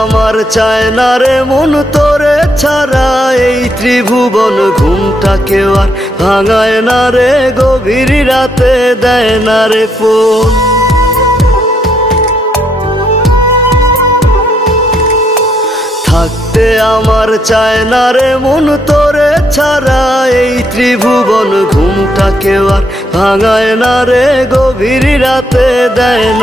আমার চায় না রে মন তোরে ছাড়া, এই ত্রিভুবন ঘুমটা কেউ আর ভাঙায় না রে, গভীর রাতে দেয় না রে ফোন। থাকতে আমার চায় না রে মন তোরে ছাড়া, এই ত্রিভুবন ঘুমটা কেউ আর ভাঙায় না রে, গভীর রাতে দেয় না।